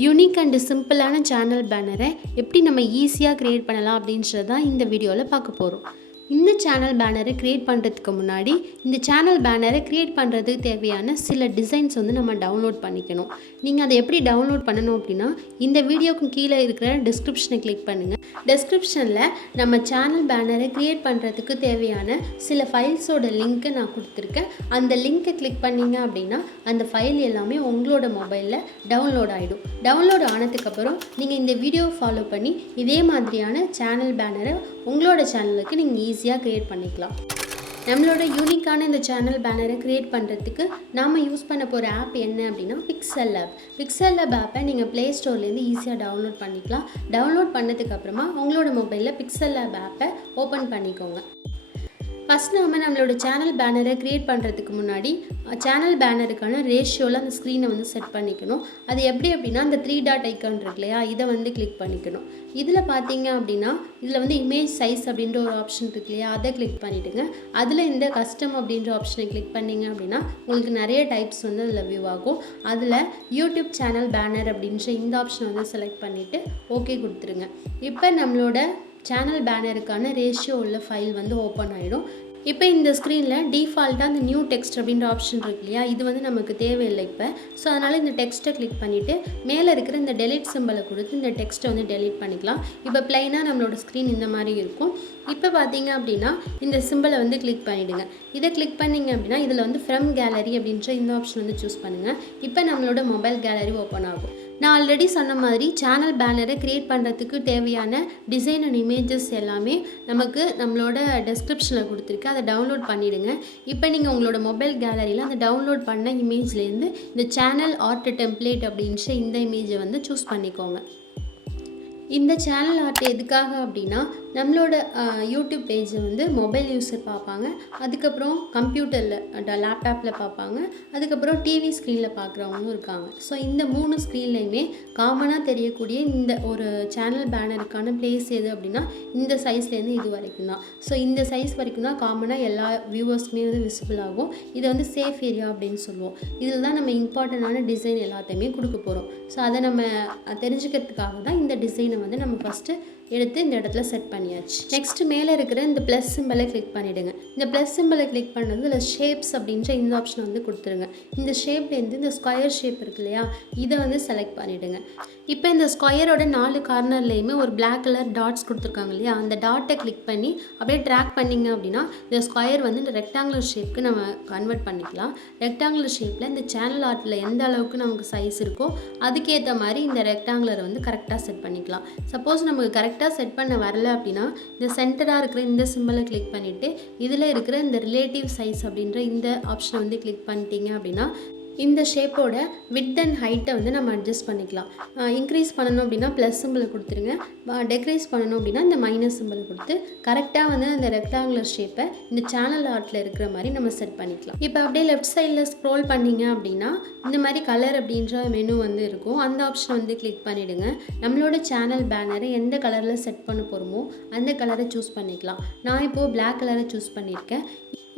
Unique and சிம்பிளான channel பேனரை எப்படி நம்ம ஈஸியாக க்ரியேட் பண்ணலாம் அப்படின்றது தான் இந்த வீடியோவில் பார்க்க போகிறோம். இந்த சேனல் பேனரை க்ரியேட் பண்ணுறதுக்கு முன்னாடி இந்த சேனல் பேனரை க்ரியேட் பண்ணுறதுக்கு தேவையான சில டிசைன்ஸ் வந்து நம்ம டவுன்லோட் பண்ணிக்கணும். நீங்கள் அதை எப்படி டவுன்லோட் பண்ணணும் அப்படின்னா இந்த வீடியோக்கு கீழே இருக்கிற டிஸ்கிரிப்ஷனை கிளிக் பண்ணுங்கள். டிஸ்கிரிப்ஷனில் நம்ம சேனல் பேனரை க்ரியேட் பண்ணுறதுக்கு தேவையான சில ஃபைல்ஸோட லிங்க்கை நான் கொடுத்துருக்கேன். அந்த லிங்க்கை கிளிக் பண்ணிங்க அப்படின்னா அந்த ஃபைல் எல்லாமே உங்களோட மொபைலில் டவுன்லோட் ஆகிடும். டவுன்லோட் ஆனதுக்கப்புறம் நீங்கள் இந்த வீடியோ ஃபாலோ பண்ணி இதே மாதிரியான சேனல் பேனரை உங்களோட சேனலுக்கு நீங்கள் ஈஸியாக க்ரியேட் பண்ணிக்கலாம். நம்மளோட யூனிக்கான இந்த சேனல் பேனரை க்ரியேட் பண்ணுறதுக்கு நாம் யூஸ் பண்ண போகிற ஆப் என்ன அப்படின்னா PIXELLAB ஆப்பை நீங்கள் ப்ளே ஸ்டோர்லேருந்து ஈஸியாக டவுன்லோட் பண்ணிக்கலாம். டவுன்லோட் பண்ணதுக்கப்புறமா உங்களோட மொபைலில் PIXELLAB ஆப்பை ஓப்பன் பண்ணிக்கோங்க. ஃபஸ்ட் நம்மளோட சேனல் பேனரை க்ரியேட் பண்ணுறதுக்கு முன்னாடி சேனல் பேனருக்கான ரேஷியோவில் அந்த ஸ்க்ரீனை வந்து செட் பண்ணிக்கணும். அது எப்படி அப்படின்னா அந்த 3 டாட் ஐக்கான் இருக்கு இல்லையா, இதை வந்து கிளிக் பண்ணிக்கணும். இதில் பார்த்தீங்க அப்படின்னா இதில் வந்து இமேஜ் சைஸ் அப்படின்ற ஒரு ஆப்ஷன் இருக்கு இல்லையா, அதை கிளிக் பண்ணிவிடுங்க. அதில் இந்த கஸ்டம் அப்படின்ற ஆப்ஷனை கிளிக் பண்ணிங்க அப்படின்னா உங்களுக்கு நிறைய டைப்ஸ் வந்து அதில் வியூ ஆகும். அதில் யூடியூப் சேனல் பேனர் அப்படின்ற இந்த ஆப்ஷனை வந்து செலக்ட் பண்ணிவிட்டு ஓகே கொடுத்துருங்க. இப்போ நம்மளோட சேனல் பேனருக்கான ரேஷியோ உள்ள ஃபைல் வந்து ஓப்பன் ஆகிடும். இப்போ இந்த ஸ்க்ரீனில் டிஃபால்ட்டாக அந்த நியூ டெக்ஸ்ட் அப்படின்ற ஆப்ஷன் இருக்கு இல்லையா, இது வந்து நமக்கு தேவையில்லை இப்போ. ஸோ அதனால் இந்த டெக்ஸ்ட்டை கிளிக் பண்ணிவிட்டு மேலே இருக்கிற இந்த டெலிட் சிம்பலை கொடுத்து இந்த டெக்ஸ்ட்டை வந்து டெலிட் பண்ணிக்கலாம். இப்போ ப்ளைனாக நம்மளோட ஸ்க்ரீன் இந்த மாதிரி இருக்கும். இப்போ பார்த்தீங்க அப்படின்னா இந்த சிம்பலை வந்து கிளிக் பண்ணிவிடுங்க. இதை கிளிக் பண்ணிங்க அப்படின்னா இதில் வந்து ஃப்ரம் கேலரி அப்படின்ற இந்த ஆப்ஷன் வந்து சூஸ் பண்ணுங்கள். இப்போ நம்மளோட மொபைல் கேலரி ஓப்பன் ஆகும். நான் ஆல்ரெடி சொன்ன மாதிரி சேனல் பேனரை க்ரியேட் பண்ணுறதுக்கு தேவையான டிசைன் அண்ட் இமேஜஸ் எல்லாமே நமக்கு நம்மளோட டெஸ்கிரிப்ஷனில் கொடுத்துருக்கு. அதை டவுன்லோட் பண்ணிவிடுங்க. இப்போ நீங்கள் உங்களோட மொபைல் கேலரியில் அந்த டவுன்லோட் பண்ண இமேஜ்லேருந்து இந்த சேனல் ஆர்ட் டெம்ப்ளேட் அப்படின்ற இந்த இமேஜை வந்து சூஸ் பண்ணிக்கோங்க. இந்த சேனல் ஆர்ட் எதுக்காக அப்படின்னா நம்மளோட யூடியூப் பேஜை வந்து மொபைல் யூஸர் பார்ப்பாங்க, அதுக்கப்புறம் கம்ப்யூட்டரில் லேப்டாப்பில் பார்ப்பாங்க, அதுக்கப்புறம் டிவி ஸ்க்ரீனில் பார்க்குறவங்களும் இருக்காங்க. ஸோ இந்த 3 ஸ்க்ரீன்லையுமே காமனாக தெரியக்கூடிய இந்த ஒரு சேனல் பேனருக்கான பிளேஸ் எது அப்படின்னா இந்த சைஸ்லேருந்து இது வரைக்கும் தான். ஸோ இந்த சைஸ் வரைக்கும் தான் காமனாக எல்லா வியூவர்ஸ்க்குமே வந்து விசிபிள் ஆகும். இதை வந்து சேஃப் ஏரியா அப்படின்னு சொல்லுவோம். இதில் தான் நம்ம இம்பார்ட்டண்டான டிசைன் எல்லாத்தையுமே கொடுக்க போகிறோம். ஸோ அதை நம்ம தெரிஞ்சுக்கிறதுக்காக தான் இந்த டிசைனை வந்து நம்ம ஃபஸ்ட்டு எடுத்து இந்த இடத்துல செட் பண்ணியாச்சு. நெக்ஸ்ட்டு மேலே இருக்கிற இந்த ப்ளஸ் சிம்பலை கிளிக் பண்ணிவிடுங்க. இந்த ப்ளஸ் சிம்பலை கிளிக் பண்ணது இல்லை ஷேப்ஸ் அப்படின்ற இந்த ஆப்ஷனை வந்து கொடுத்துருங்க. இந்த ஷேப்லேருந்து இந்த ஸ்கொயர் ஷேப் இருக்கு இல்லையா, இதை வந்து செலக்ட் பண்ணிவிடுங்க. இப்போ இந்த ஸ்கொயரோட 4 கார்னர்லேயுமே ஒரு பிளாக் கலர் டாட்ஸ் கொடுத்துருக்காங்க இல்லையா, அந்த டாட்டை கிளிக் பண்ணி அப்படியே ட்ராக் பண்ணிங்க அப்படின்னா இந்த ஸ்கொயர் வந்து இந்த ரெக்டாங்குலர் ஷேப்புக்கு நம்ம கன்வெர்ட் பண்ணிக்கலாம். ரெக்டாங்குலர் ஷேப்பில் இந்த சேனல் ஆர்ட்டில் எந்த அளவுக்கு நமக்கு சைஸ் இருக்கோ அதுக்கேற்ற மாதிரி இந்த ரெக்டாங்குலரை வந்து கரெக்டாக செட் பண்ணிக்கலாம். சப்போஸ் நமக்கு கரெக்டாக செட் பண்ண வரல அப்படின்னா இந்த சென்டராக இருக்கிற இந்த சிம்பலை கிளிக் பண்ணிவிட்டு இதில் இருக்கிற இந்த ரிலேட்டிவ் சைஸ் அப்படின்ற இந்த ஆப்ஷனை வந்து கிளிக் பண்ணிட்டீங்க அப்படின்னா இந்த ஷேப்போட விட்த் அண்ட் ஹைட்டை வந்து நம்ம அட்ஜஸ்ட் பண்ணிக்கலாம். இன்க்ரீஸ் பண்ணணும் அப்படின்னா ப்ளஸ் சிம்பிளை கொடுத்துருங்க, டெக்ரீஸ் பண்ணணும் அப்படின்னா இந்த மைனஸ் சிம்பிளை கொடுத்து கரெக்டாக வந்து அந்த ரெக்டாங்குலர் ஷேப்பை இந்த சேனல் ஆர்ட்டில் இருக்கிற மாதிரி நம்ம செட் பண்ணிக்கலாம். இப்போ அப்படியே லெஃப்ட் சைடில் ஸ்க்ரோல் பண்ணிங்க அப்படின்னா இந்த மாதிரி கலர் அப்படின்ற மெனு வந்து இருக்கும். அந்த ஆப்ஷனை வந்து கிளிக் பண்ணிவிடுங்க. நம்மளோட சேனல் பேனரை எந்த கலரில் செட் பண்ண போகிறோமோ அந்த கலரை சூஸ் பண்ணிக்கலாம். நான் இப்போது பிளாக் கலரை சூஸ் பண்ணியிருக்கேன்.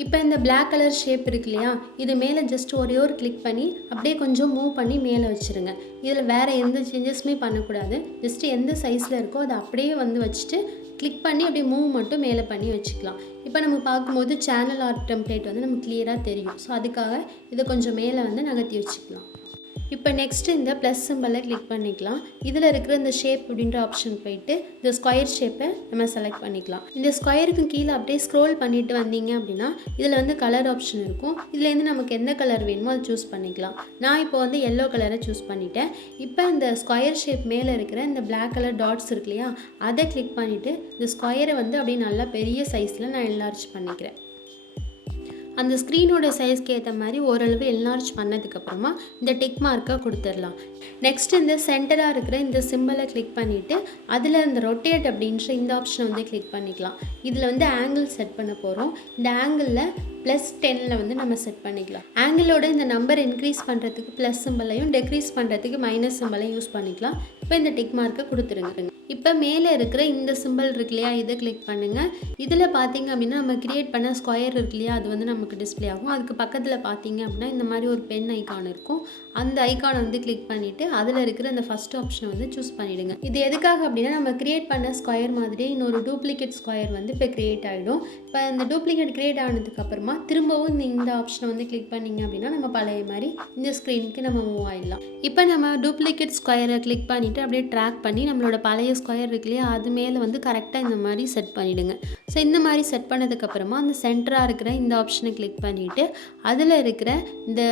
இப்போ இந்த பிளாக் கலர் ஷேப் இருக்கு இல்லையா, இது மேலே ஜஸ்ட் ஒரே ஒரு கிளிக் பண்ணி அப்படியே கொஞ்சம் மூவ் பண்ணி மேலே வச்சுருங்க. இதில் வேறு எந்த சேஞ்சஸுமே பண்ணக்கூடாது. ஜஸ்ட்டு எந்த சைஸில் இருக்கோ அதை அப்படியே வந்து வச்சுட்டு கிளிக் பண்ணி அப்படியே மூவ் மட்டும் மேலே பண்ணி வச்சுக்கலாம். இப்போ நம்ம பார்க்கும்போது சேனல் ஆர்ட் டெம்ப்ளேட் வந்து நமக்கு கிளியராக தெரியும். ஸோ அதுக்காக இதை கொஞ்சம் மேலே வந்து நகர்த்தி வச்சுக்கலாம். இப்போ நெக்ஸ்ட்டு இந்த ப்ளஸ் சிம்பலை கிளிக் பண்ணிக்கலாம். இதில் இருக்கிற இந்த ஷேப் அப்படின்ற ஆப்ஷன் போயிட்டு இந்த ஸ்கொயர் ஷேப்பை நம்ம செலக்ட் பண்ணிக்கலாம். இந்த ஸ்கொயருக்கு கீழே அப்படியே ஸ்க்ரோல் பண்ணிட்டு வந்தீங்க அப்படின்னா இதில் வந்து கலர் ஆப்ஷன் இருக்கும். இதுலேருந்து நமக்கு எந்த கலர் வேணுமோ அதை சூஸ் பண்ணிக்கலாம். நான் இப்போ வந்து எல்லோ கலரை சூஸ் பண்ணிட்டேன். இப்போ இந்த ஸ்கொயர் ஷேப் மேலே இருக்கிற இந்த பிளாக் கலர் டாட்ஸ் இருக்கு இல்லையா, அதை கிளிக் பண்ணிவிட்டு இந்த ஸ்கொயரை வந்து அப்படியே நல்லா பெரிய சைஸில் நான் என்லார்ஜ் பண்ணிக்கிறேன். அந்த ஸ்க்ரீனோட சைஸ்க்கு ஏற்ற மாதிரி ஓரளவு என்லார்ஜ் பண்ணதுக்கப்புறமா இந்த டிக் மார்க்கை கொடுத்துடலாம். நெக்ஸ்ட் இந்த சென்டராக இருக்கிற இந்த சிம்பலை கிளிக் பண்ணிவிட்டு அதில் இந்த ரொட்டேட் அப்படின்ற இந்த ஆப்ஷனை வந்து கிளிக் பண்ணிக்கலாம். இதில் வந்து ஆங்கிள் செட் பண்ண போகிறோம். இந்த ஆங்கிளில் +10 வந்து நம்ம செட் பண்ணிக்கலாம். ஆங்கிளோட இந்த நம்பர் இன்க்ரீஸ் பண்ணுறதுக்கு ப்ளஸ் சிம்பலையும் டெக்ரீஸ் பண்ணுறதுக்கு மைனஸ் சிம்பலையும் யூஸ் பண்ணிக்கலாம். இப்போ இந்த டிக் மார்க்கை கொடுத்துருங்க. இப்போ மேலே இருக்கிற இந்த சிம்பிள் இருக்கு இல்லையா, இதை கிளிக் பண்ணுங்கள். இதில் பார்த்தீங்க அப்படின்னா நம்ம கிரியேட் பண்ண ஸ்கொயர் இருக்கு இல்லையா, அது வந்து நமக்கு டிஸ்பிளே ஆகும். அதுக்கு பக்கத்தில் பார்த்தீங்க அப்படின்னா இந்த மாதிரி ஒரு பென் ஐக்கான் இருக்கும். அந்த ஐக்கானை வந்து கிளிக் பண்ணிவிட்டு அதில் இருக்கிற அந்த ஃபஸ்ட் ஆப்ஷனை வந்து சூஸ் பண்ணிவிடுங்க. இது எதுக்காக அப்படின்னா நம்ம கிரியேட் பண்ண ஸ்கொயர் மாதிரி இன்னொரு டூப்ளிகேட் ஸ்கொயர் வந்து இப்போ கிரியேட் ஆகிடும். இப்போ இந்த டூப்ளிகேட் கிரியேட் ஆனதுக்கப்புறமா திரும்பவும் இந்த ஆப்ஷனை வந்து கிளிக் பண்ணிங்க அப்படின்னா நம்ம பழைய மாதிரி இந்த ஸ்க்ரீனுக்கு நம்ம மூவ் ஆகிடலாம். இப்போ நம்ம டூப்ளிகேட் ஸ்கொயரை கிளிக் பண்ணிவிட்டு அப்படியே ட்ராக் பண்ணி நம்மளோட பழைய ஸ்கொயர் இருக்கு இல்லையா, அது மேலே வந்து கரெக்டாக இந்த மாதிரி செட் பண்ணிவிடுங்க. ஸோ இந்த மாதிரி செட் பண்ணதுக்கப்புறமா அந்த சென்டராக இருக்கிற இந்த ஆப்ஷனை கிளிக் பண்ணிவிட்டு அதில் இருக்கிற இந்த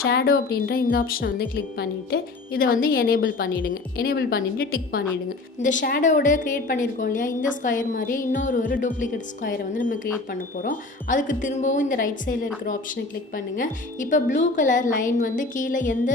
ஷேடோ அப்படின்ற இந்த ஆப்ஷனை வந்து கிளிக் பண்ணிவிட்டு இதை வந்து எனேபிள் பண்ணிவிடுங்க. எனேபிள் பண்ணிவிட்டு டிக் பண்ணிவிடுங்க. இந்த ஷேடோவோட க்ரியேட் பண்ணியிருக்கோம் இல்லையா, இந்த ஸ்கொயர் மாதிரி இன்னொரு டூப்ளிகேட் ஸ்கொயரை வந்து நம்ம க்ரியேட் பண்ண போகிறோம். அதுக்கு திரும்பவும் இந்த ரைட் சைடில் இருக்கிற ஆப்ஷனை கிளிக் பண்ணுங்கள். இப்போ ப்ளூ கலர் லைன் வந்து கீழே எந்த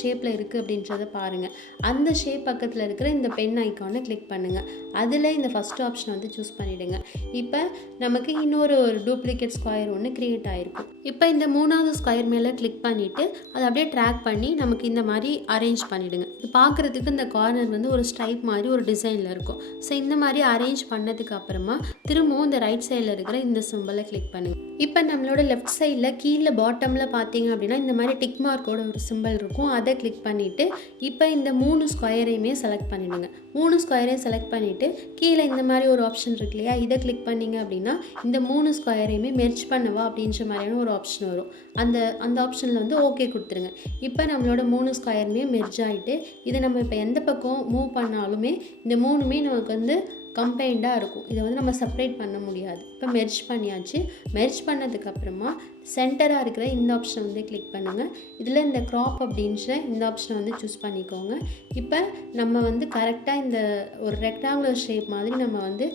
ஷேப்பில் இருக்குது அப்படின்றத பாருங்கள். அந்த ஷேப் பக்கத்தில் இருக்கிற இந்த பென் ஐக்கானை கிளிக் பண்ணுங்கள். அதில் இந்த ஃபஸ்ட் ஆப்ஷனை வந்து சூஸ் பண்ணிவிடுங்க. இப்போ நமக்கு இன்னொரு டூப்ளிகேட் ஸ்கொயர் ஒன்று க்ரியேட் ஆகிருக்கும். இப்போ இந்த மூணாவது ஸ்கொயர் மேலே கிளிக் பண்ணிவிட்டு அதை அப்படியே ட்ராக் பண்ணி நமக்கு இந்த மாதிரி அரேஞ்ச் பண்ணிவிடுங்க. இது பார்க்குறதுக்கு இந்த கார்னர் வந்து ஒரு ஸ்ட்ரைப் மாதிரி ஒரு டிசைனில் இருக்கும். ஸோ இந்த மாதிரி அரேஞ்ச் பண்ணதுக்கு அப்புறமா திரும்பவும் இந்த ரைட் சைடில் இருக்கிற இந்த சிம்பிளை கிளிக் பண்ணுங்கள். இப்போ நம்மளோட லெஃப்ட் சைடில் கீழே பாட்டமில் பார்த்தீங்க அப்படின்னா இந்த மாதிரி டிக் மார்க்கோட ஒரு சிம்பிள் இருக்கும். அதை கிளிக் பண்ணிவிட்டு இப்போ இந்த 3 ஸ்கொயரையுமே செலக்ட் பண்ணிவிடுங்க. 3 ஸ்கொயரையும் செலக்ட் பண்ணிவிட்டு கீழே இந்த மாதிரி ஒரு ஆப்ஷன் இருக்கு இல்லையா, இதை கிளிக் பண்ணிங்க அப்படின்னா இந்த 3 ஸ்கொயரையுமே மெர்ஜ் பண்ணவா அப்படின்ற மாதிரியான ஒரு ஆப்ஷன் வரும். அந்த ஆப்ஷனில் வந்து ஓகே கொடுத்துருங்க. இப்போ நம்மளோட 3 ஸ்கொயருமே மெர்ஜ் ஆகிட்டு இதை நம்ம இப்போ எந்த பக்கம் மூவ் பண்ணாலுமே இந்த 3மே நமக்கு வந்து கம்பைண்டாக இருக்கும். இதை வந்து நம்ம செப்பரேட் பண்ண முடியாது. இப்போ மெர்ஜ் பண்ணியாச்சு. மெர்ஜ் பண்ணதுக்கப்புறமா சென்டராக இருக்கிற இந்த ஆப்ஷனை வந்து கிளிக் பண்ணுங்கள். இதில் இந்த க்ராப் அப்படின்ற இந்த ஆப்ஷனை வந்து சூஸ் பண்ணிக்கோங்க. இப்போ நம்ம வந்து கரெக்டாக இந்த ஒரு ரெக்டாங்குலர் ஷேப் மாதிரி நம்ம வந்து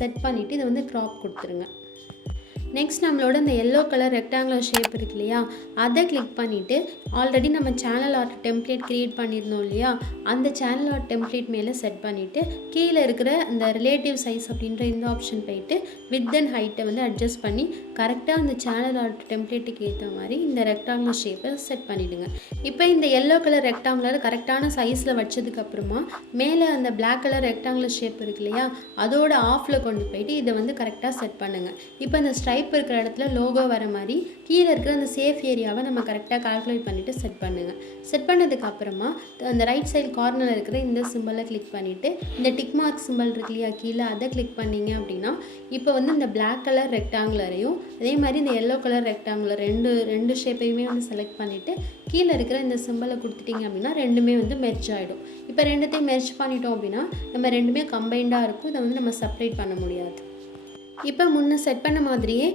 செட் பண்ணிவிட்டு இதை வந்து க்ராப் கொடுத்துருங்க. நெக்ஸ்ட் நம்மளோட இந்த எல்லோ கலர் ரெக்டாங்குலர் ஷேப் இருக்கு இல்லையா, அதை கிளிக் பண்ணிவிட்டு ஆல்ரெடி நம்ம சேனல் ஆர்ட் டெம்ப்ளேட் க்ரியேட் பண்ணியிருந்தோம் இல்லையா, அந்த சேனல் ஆர்ட் டெம்ப்ளேட் மேலே செட் பண்ணிவிட்டு கீழே இருக்கிற இந்த ரிலேட்டிவ் சைஸ் அப்படின்ற இந்த ஆப்ஷன் போயிட்டு வித் அண்ட் ஹைட்டை வந்து அட்ஜஸ்ட் பண்ணி கரெக்டாக அந்த சேனல் ஆர்ட் டெம்ப்ளேட்டுக்கு ஏற்ற மாதிரி இந்த ரெக்டாங்குலர் ஷேப்பை செட் பண்ணிவிடுங்க. இப்போ இந்த எல்லோ கலர் ரெக்டாங்குலர் கரெக்டான சைஸில் வச்சதுக்கப்புறமா மேலே அந்த பிளாக் கலர் ரெக்டாங்குலர் ஷேப் இருக்கு இல்லையா, அதோட ஆஃபில் கொண்டு போயிட்டு இதை வந்து கரெக்டாக செட் பண்ணுங்கள். இப்போ இந்த ஸ்ட்ரைப் இருக்கிற இடத்துல லோகோ வர மாதிரி கீழே இருக்கிற அந்த சேஃப் ஏரியாவை நம்ம கரெக்டாக கால்குலேட் பண்ணிவிட்டு செட் பண்ணுங்கள். செட் பண்ணதுக்கு அப்புறமா அந்த ரைட் சைடு கார்னரில் இருக்கிற இந்த சிம்பிளை கிளிக் பண்ணிவிட்டு இந்த டிக் மார்க் சிம்பிள் இருக்கு இல்லையா கீழே, அதை கிளிக் பண்ணிங்க அப்படின்னா இப்போ வந்து இந்த பிளாக் கலர் ரெக்டாங்குலரையும் அதே மாதிரி இந்த எல்லோ கலர் ரெக்டாங்குலர் ரெண்டு ஷேப்பையுமே வந்து செலக்ட் பண்ணிவிட்டு கீழே இருக்கிற இந்த சிம்பிளை கொடுத்துட்டிங்க அப்படின்னா ரெண்டுமே வந்து மெர்ஜ் ஆகிடும். இப்போ ரெண்டுத்தையும் மெர்ஜ் பண்ணிட்டோம் அப்படின்னா நம்ம ரெண்டுமே கம்பைண்டாக இருக்கும். இதை வந்து நம்ம செப்பரேட் பண்ண முடியாது. இப்போ முன்ன செட் பண்ண மாதிரியே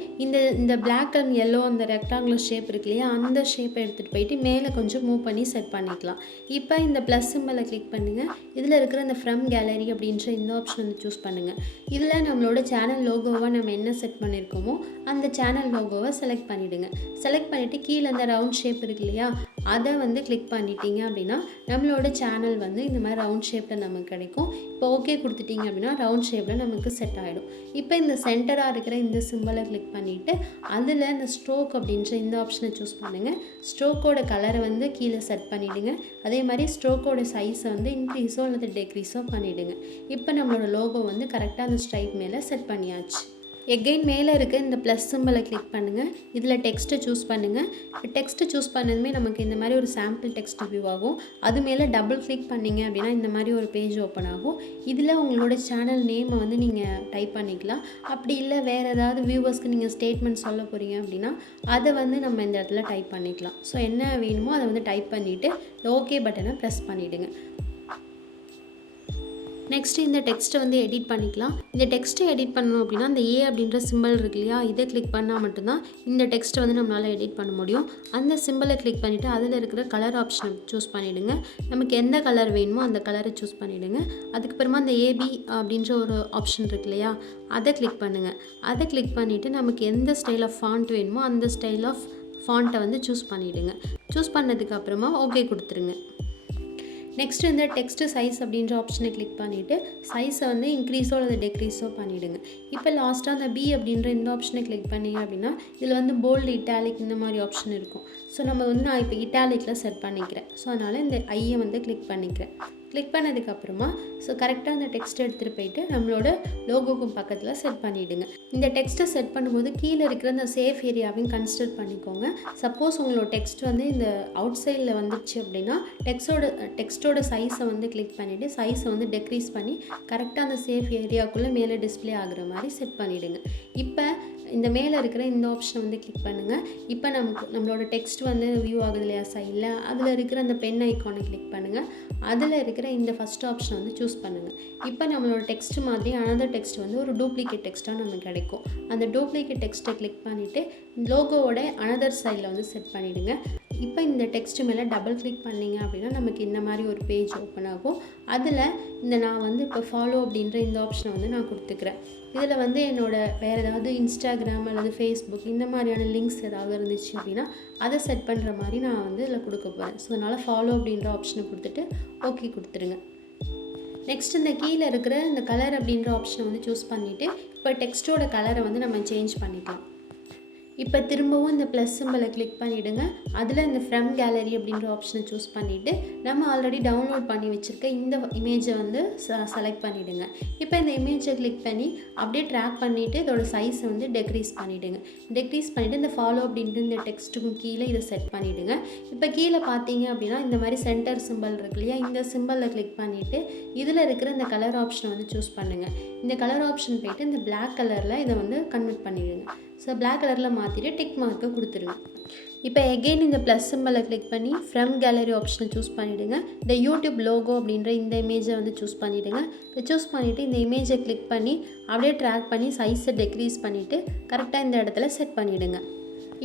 இந்த பிளாக் அண்ட் எல்லோ அந்த ரெக்டாங்குலர் ஷேப் இருக்கு இல்லையா, அந்த ஷேப்பை எடுத்துகிட்டு போயிட்டு மேலே கொஞ்சம் மூவ் பண்ணி செட் பண்ணிக்கலாம். இப்போ இந்த ப்ளஸ் சிம்பிளை கிளிக் பண்ணுங்கள். இதில் இருக்கிற இந்த ஃப்ரம் கேலரி அப்படின்ற இந்த ஆப்ஷன் வந்து சூஸ் பண்ணுங்கள். இதில் நம்மளோட சேனல் லோகோவாக நம்ம என்ன செட் பண்ணியிருக்கோமோ அந்த சேனல் லோகோவை செலக்ட் பண்ணிவிடுங்க. செலக்ட் பண்ணிவிட்டு கீழே அந்த ரவுண்ட் ஷேப் இருக்கு இல்லையா, அதை வந்து கிளிக் பண்ணிட்டீங்க அப்படின்னா நம்மளோட சேனல் வந்து இந்த மாதிரி ரவுண்ட் ஷேப்பில் நமக்கு கிடைக்கும். இப்போ ஓகே கொடுத்துட்டிங்க அப்படின்னா ரவுண்ட் ஷேப்பில் நமக்கு செட் ஆகிடும். இப்போ இந்த சென்டராக இருக்கிற இந்த சிம்பிளை கிளிக் பண்ணிவிட்டு அதில் இந்த ஸ்ட்ரோக் அப்படின்ற இந்த ஆப்ஷனை சூஸ் பண்ணுங்கள். ஸ்ட்ரோக்கோட கலரை வந்து கீழே செட் பண்ணிவிடுங்க. அதே மாதிரி ஸ்ட்ரோக்கோட சைஸை வந்து இன்க்ரீஸோ அல்லது டெக்ரீஸோ பண்ணிவிடுங்க. இப்போ நம்மளோட லோகோ வந்து கரெக்டாக அந்த ஸ்ட்ரைப் மேலே செட் பண்ணியாச்சு. எகெயின் மேலே இருக்க இந்த ப்ளஸ் சிம்பிளை கிளிக் பண்ணுங்கள். இதில் டெக்ஸ்ட்டை சூஸ் பண்ணுங்கள். டெக்ஸ்ட்டை சூஸ் பண்ணதுமே நமக்கு இந்த மாதிரி ஒரு சாம்பிள் டெக்ஸ்ட் வியூ ஆகும். அது மேலே டபுள் கிளிக் பண்ணிங்க அப்படின்னா இந்த மாதிரி ஒரு பேஜ் ஓப்பன் ஆகும். இதில் உங்களோட சேனல் நேமை வந்து நீங்கள் டைப் பண்ணிக்கலாம். அப்படி இல்லை வேறு ஏதாவது வியூவர்ஸ்க்கு நீங்கள் ஸ்டேட்மெண்ட் சொல்ல போகிறீங்க அப்படின்னா அதை வந்து நம்ம இந்த இடத்துல டைப் பண்ணிக்கலாம். ஸோ என்ன வேணுமோ அதை வந்து டைப் பண்ணிவிட்டு ஓகே பட்டனை ப்ரெஸ் பண்ணிவிடுங்க. நெக்ஸ்ட்டு இந்த டெக்ஸ்ட்டை வந்து எடிட் பண்ணிக்கலாம். இந்த டெக்ஸ்ட்டை எடிட் பண்ணணும் அப்படின்னா அந்த ஏ அப்படின்ற சிம்பிள் இருக்கு இல்லையா, இதை கிளிக் பண்ணால் மட்டும்தான் இந்த டெக்ஸ்ட்டை வந்து நம்மளால் எடிட் பண்ண முடியும். அந்த சிம்பிளை கிளிக் பண்ணிவிட்டு அதில் இருக்கிற கலர் ஆப்ஷனை சூஸ் பண்ணிவிடுங்க. நமக்கு எந்த கலர் வேணுமோ அந்த கலரை சூஸ் பண்ணிவிடுங்க. அதுக்கப்புறமா அந்த ஏபி அப்படின்ற ஒரு ஆப்ஷன் இருக்கு இல்லையா, அதை கிளிக் பண்ணுங்கள். அதை கிளிக் பண்ணிவிட்டு நமக்கு எந்த ஸ்டைல் ஆஃப் ஃபாண்ட் வேணுமோ அந்த ஸ்டைல் ஆஃப் ஃபாண்ட்டை வந்து சூஸ் பண்ணிவிடுங்க. சூஸ் பண்ணதுக்கப்புறமா ஓகே கொடுத்துருங்க. நெக்ஸ்ட்டு இந்த டெக்ஸ்ட்டு சைஸ் அப்படின்ற ஆப்ஷனை கிளிக் பண்ணிவிட்டு சைஸை வந்து இன்க்ரீஸோ அல்லது டெக்ரீஸோ பண்ணிவிடுங்க. இப்போ லாஸ்ட்டாக அந்த பி அப்படின்ற இந்த ஆப்ஷனை கிளிக் பண்ணிங்க அப்படின்னா இதில் வந்து போல்டு இட்டாலிக் இந்த மாதிரி ஆப்ஷன் இருக்கும். ஸோ நம்ம வந்து நான் இப்போ இட்டாலிக்கில் செட் பண்ணிக்கிறேன். ஸோ அதனால் இந்த ஐயை வந்து கிளிக் பண்ணிக்கிறேன். கிளிக் பண்ணதுக்கப்புறமா கரெக்டாக அந்த டெக்ஸ்ட் எடுத்துகிட்டு போயிட்டு நம்மளோட லோகோக்கும் பக்கத்தில் செட் பண்ணிவிடுங்க. இந்த டெக்ஸ்ட்டை செட் பண்ணும்போது கீழே இருக்கிற அந்த சேஃப் ஏரியாவையும் கன்சிடர் பண்ணிக்கோங்க. சப்போஸ் உங்களோட டெக்ஸ்ட் வந்து இந்த அவுட் சைடில் வந்துடுச்சு அப்படின்னா டெக்ஸ்ட்டோட சைஸை வந்து கிளிக் பண்ணிவிட்டு சைஸை வந்து டெக்ரீஸ் பண்ணி கரெக்டாக அந்த சேஃப் ஏரியாவுக்குள்ளே மேலே டிஸ்பிளே ஆகிற மாதிரி செட் பண்ணிவிடுங்க. இப்போ இந்த மேலே இருக்கிற இந்த ஆப்ஷனை வந்து கிளிக் பண்ணுங்கள். இப்போ நம்மளோட டெக்ஸ்ட் வந்து வியூ ஆகுது இல்லையா சைடில், அதில் இருக்கிற அந்த பென் ஐக்கானை கிளிக் பண்ணுங்கள். அதில் இருக்கிற இந்த ஃபஸ்ட் ஆப்ஷனை வந்து சூஸ் பண்ணுங்கள். இப்போ நம்மளோட டெக்ஸ்ட் மாதிரி அனதர் டெக்ஸ்ட் வந்து ஒரு டூப்ளிகேட் டெக்ஸ்ட்டாக நமக்கு கிடைக்கும். அந்த டூப்ளிகேட் டெக்ஸ்ட்டை கிளிக் பண்ணிவிட்டு லோகோவோட அனதர் சைடில் வந்து செட் பண்ணிவிடுங்க. இப்போ இந்த டெக்ஸ்ட் மேலே டபுள் கிளிக் பண்ணிங்க அப்படின்னா நமக்கு இந்த மாதிரி ஒரு பேஜ் ஓப்பன் ஆகும். அதில் நான் வந்து இப்போ ஃபாலோ அப்படின்ற இந்த ஆப்ஷனை வந்து நான் கொடுத்துக்கிறேன். இதில் வந்து வேறு ஏதாவது இன்ஸ்டாகிராம் அல்லது ஃபேஸ்புக் இந்த மாதிரியான லிங்க்ஸ் ஏதாவது இருந்துச்சு அப்படின்னா அதை செட் பண்ணுற மாதிரி நான் வந்து இதில் கொடுக்க போகிறேன். அதனால் ஃபாலோ அப்படின்ற ஆப்ஷனை கொடுத்துட்டு ஓகே கொடுத்துருங்க. நெக்ஸ்ட் இந்த கீழே இருக்கிற இந்த கலர் அப்படின்ற ஆப்ஷனை வந்து சூஸ் பண்ணிவிட்டு இப்போ டெக்ஸ்ட்டோட கலரை வந்து நம்ம சேஞ்ச் பண்ணிக்கலாம். இப்போ திரும்பவும் இந்த ப்ளஸ் சிம்பிளை கிளிக் பண்ணிவிடுங்க. அதில் இந்த ஃப்ரம் கேலரி அப்படின்ற ஆப்ஷனை சூஸ் பண்ணிவிட்டு நம்ம ஆல்ரெடி டவுன்லோட் பண்ணி வச்சுருக்க இந்த இமேஜை வந்து செலக்ட் பண்ணிவிடுங்க. இப்போ இந்த இமேஜை கிளிக் பண்ணி அப்படியே ட்ராக் பண்ணிவிட்டு இதோட சைஸை வந்து டெக்ரீஸ் பண்ணிவிடுங்க. டெக்ரீஸ் பண்ணிவிட்டு இந்த ஃபாலோ அப்படின்ட்டு இந்த டெக்ஸ்ட்டுக்கும் கீழே இதை செட் பண்ணிவிடுங்க. இப்போ கீழே பார்த்தீங்க அப்படின்னா இந்த மாதிரி சென்டர் சிம்பிள் இருக்கு இல்லையா, இந்த சிம்பிளில் கிளிக் பண்ணிவிட்டு இதில் இருக்கிற இந்த கலர் ஆப்ஷனை வந்து சூஸ் பண்ணுங்கள். இந்த கலர் ஆப்ஷன் போய்ட்டு இந்த பிளாக் கலரில் இதை வந்து கன்வெர்ட் பண்ணிவிடுங்க. பிளாக் கலரில் மாற்றிட்டு டிக் மார்க்கை கொடுத்துருங்க. இப்போ எகெயின் இந்த ப்ளஸ் சிம்பிளை கிளிக் பண்ணி ஃப்ரம் கேலரி ஆப்ஷனை சூஸ் பண்ணிவிடுங்க. இந்த யூடியூப் லோகோ அப்படின்ற இந்த இமேஜை வந்து சூஸ் பண்ணிவிடுங்க. இப்போ சூஸ் பண்ணிவிட்டு இந்த இமேஜை கிளிக் பண்ணி அப்படியே ட்ராக் பண்ணி சைஸை டெக்ரீஸ் பண்ணிவிட்டு கரெக்டாக இந்த இடத்துல செட் பண்ணிவிடுங்க.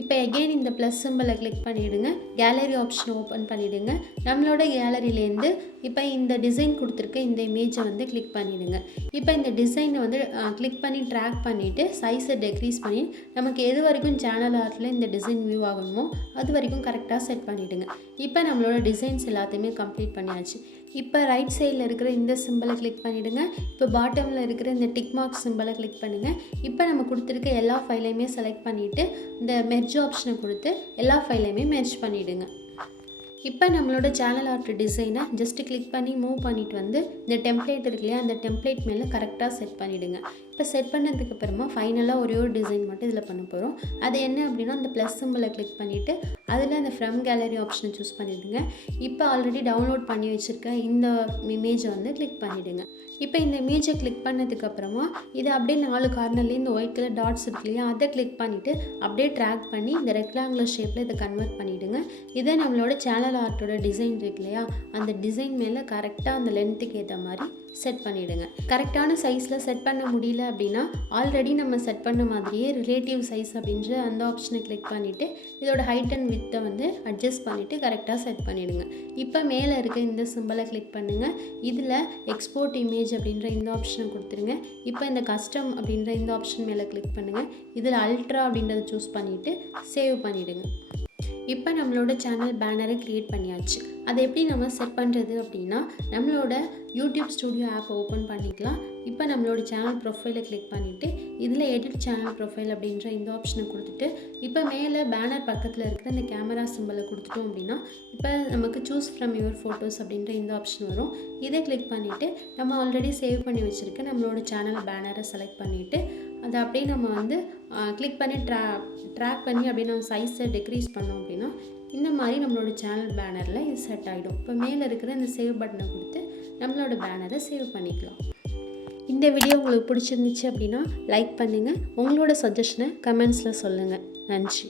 இப்போ எகெயின் இந்த ப்ளஸ் சிம்பிளை கிளிக் பண்ணிவிடுங்க. கேலரி ஆப்ஷனை ஓப்பன் பண்ணிவிடுங்க. நம்மளோட கேலரியிலேருந்து இப்போ இந்த டிசைன் கொடுத்துருக்க இந்த இமேஜை வந்து கிளிக் பண்ணிவிடுங்க. இப்போ இந்த டிசைனை வந்து கிளிக் பண்ணி ட்ராக் பண்ணிவிட்டு சைஸை டெக்ரீஸ் பண்ணி நமக்கு எது வரைக்கும் சேனல் ஆர்ட்டில் இந்த டிசைன் வியூ ஆகணுமோ அது வரைக்கும் கரெக்டாக செட் பண்ணிவிடுங்க. இப்போ நம்மளோட டிசைன்ஸ் எல்லாத்தையுமே கம்ப்ளீட் பண்ணியாச்சு. இப்போ ரைட் சைடில் இருக்கிற இந்த சிம்பிளை கிளிக் பண்ணிவிடுங்க. இப்போ பாட்டமில் இருக்கிற இந்த டிக் மார்க் சிம்பிளை கிளிக் பண்ணுங்கள். இப்போ நம்ம கொடுத்துருக்க எல்லா ஃபைலையுமே செலக்ட் பண்ணிவிட்டு இந்த மெர்ஜ் ஆப்ஷனை கொடுத்து எல்லா ஃபைலையுமே மெர்ஜ் பண்ணிவிடுங்க. இப்போ நம்மளோட சேனல் ஆர்ட் டிசைனை ஜஸ்ட்டு கிளிக் பண்ணி மூவ் பண்ணிவிட்டு வந்து இந்த டெம்ப்ளேட் இருக்கு இல்லையா, அந்த டெம்ப்ளேட் மேலே கரெக்டாக செட் பண்ணிவிடுங்க. இப்போ செட் பண்ணதுக்கப்புறமா ஃபைனலாக ஒரே ஒரு டிசைன் மட்டும் இதில் பண்ண போகிறோம். அது என்ன அப்படின்னா இந்த ப்ளஸ் சிம்பிளை கிளிக் பண்ணிவிட்டு அதில் அந்த ஃப்ரம் கேலரி ஆப்ஷனை சூஸ் பண்ணிவிடுங்க. இப்போ ஆல்ரெடி டவுன்லோட் பண்ணி வச்சுருக்க இந்த இமேஜை வந்து கிளிக் பண்ணிவிடுங்க. இப்போ இந்த இமேஜை கிளிக் பண்ணதுக்கப்புறமா இதை அப்படியே 4 கார்னர்லேயும் இந்த ஒயிட் கலர் டாட்ஸ் இருக்கு இல்லையா, அதை கிளிக் பண்ணிவிட்டு அப்படியே ட்ராக் பண்ணி இந்த ரெக்டாங்குலர் ஷேப்பில் இதை கன்வெர்ட் பண்ணிவிடுங்க. இதை நம்மளோட சேனல் ஆர்ட்டோட டிசைன் இருக்கு இல்லையா, அந்த டிசைன் மேலே கரெக்டாக அந்த லென்த்துக்கு ஏற்ற மாதிரி செட் பண்ணிவிடுங்க. கரெக்டான சைஸில் செட் பண்ண முடியல அப்படின்னா ஆல்ரெடி நம்ம செட் பண்ண மாதிரியே ரிலேட்டிவ் சைஸ் அப்படின்ற அந்த ஆப்ஷனை கிளிக் பண்ணிவிட்டு இதோட ஹைட் அண்ட் வித்தை வந்து அட்ஜஸ்ட் பண்ணிவிட்டு கரெக்டாக செட் பண்ணிவிடுங்க. இப்போ மேலே இருக்க இந்த சிம்பிளை கிளிக் பண்ணுங்கள். இதில் எக்ஸ்போர்ட் இமேஜ் அப்படின்ற இந்த ஆப்ஷனை கொடுத்துருங்க. இப்போ இந்த கஸ்டம் அப்படின்ற இந்த ஆப்ஷன் மேலே கிளிக் பண்ணுங்கள். இதில் அல்ட்ரா அப்படின்றத சூஸ் பண்ணிவிட்டு சேவ் பண்ணிவிடுங்க. இப்போ நம்மளோட சேனல் பேனரை க்ரியேட் பண்ணியாச்சு. அதை எப்படி நம்ம செட் பண்ணுறது அப்படின்னா நம்மளோட யூடியூப் ஸ்டுடியோ ஆப் ஓப்பன் பண்ணிக்கலாம். இப்போ நம்மளோட சேனல் ப்ரொஃபைலை கிளிக் பண்ணிவிட்டு இதில் எடிட் சேனல் ப்ரொஃபைல் அப்படின்ற இந்த ஆப்ஷனை கொடுத்துட்டு இப்போ மேலே பேனர் பக்கத்தில் இருக்கிற இந்த கேமரா சிம்பிளை கொடுத்துட்டோம் அப்படின்னா இப்போ நமக்கு சூஸ் ஃப்ரம் யுவர் ஃபோட்டோஸ் அப்படின்ற இந்த ஆப்ஷன் வரும். இதை கிளிக் பண்ணிவிட்டு நம்ம ஆல்ரெடி சேவ் பண்ணி வச்சுருக்க நம்மளோட சேனல் பேனரை செலக்ட் பண்ணிவிட்டு அதை அப்படியே நம்ம வந்து கிளிக் பண்ணி ட்ராக் பண்ணி அப்படியே நம்ம சைஸை டெக்ரீஸ் பண்ணோம் அப்படின்னா இந்த மாதிரி நம்மளோட சேனல் பேனரில் இது செட் ஆகிடும். இப்போ மேலே இருக்கிற இந்த சேவ் பட்டனை கொடுத்து நம்மளோட பேனரை சேவ் பண்ணிக்கலாம். இந்த வீடியோ உங்களுக்கு பிடிச்சிருந்துச்சு அப்படின்னா லைக் பண்ணுங்கள். உங்களோட சஜஷனை கமெண்ட்ஸில் சொல்லுங்கள். நன்றி.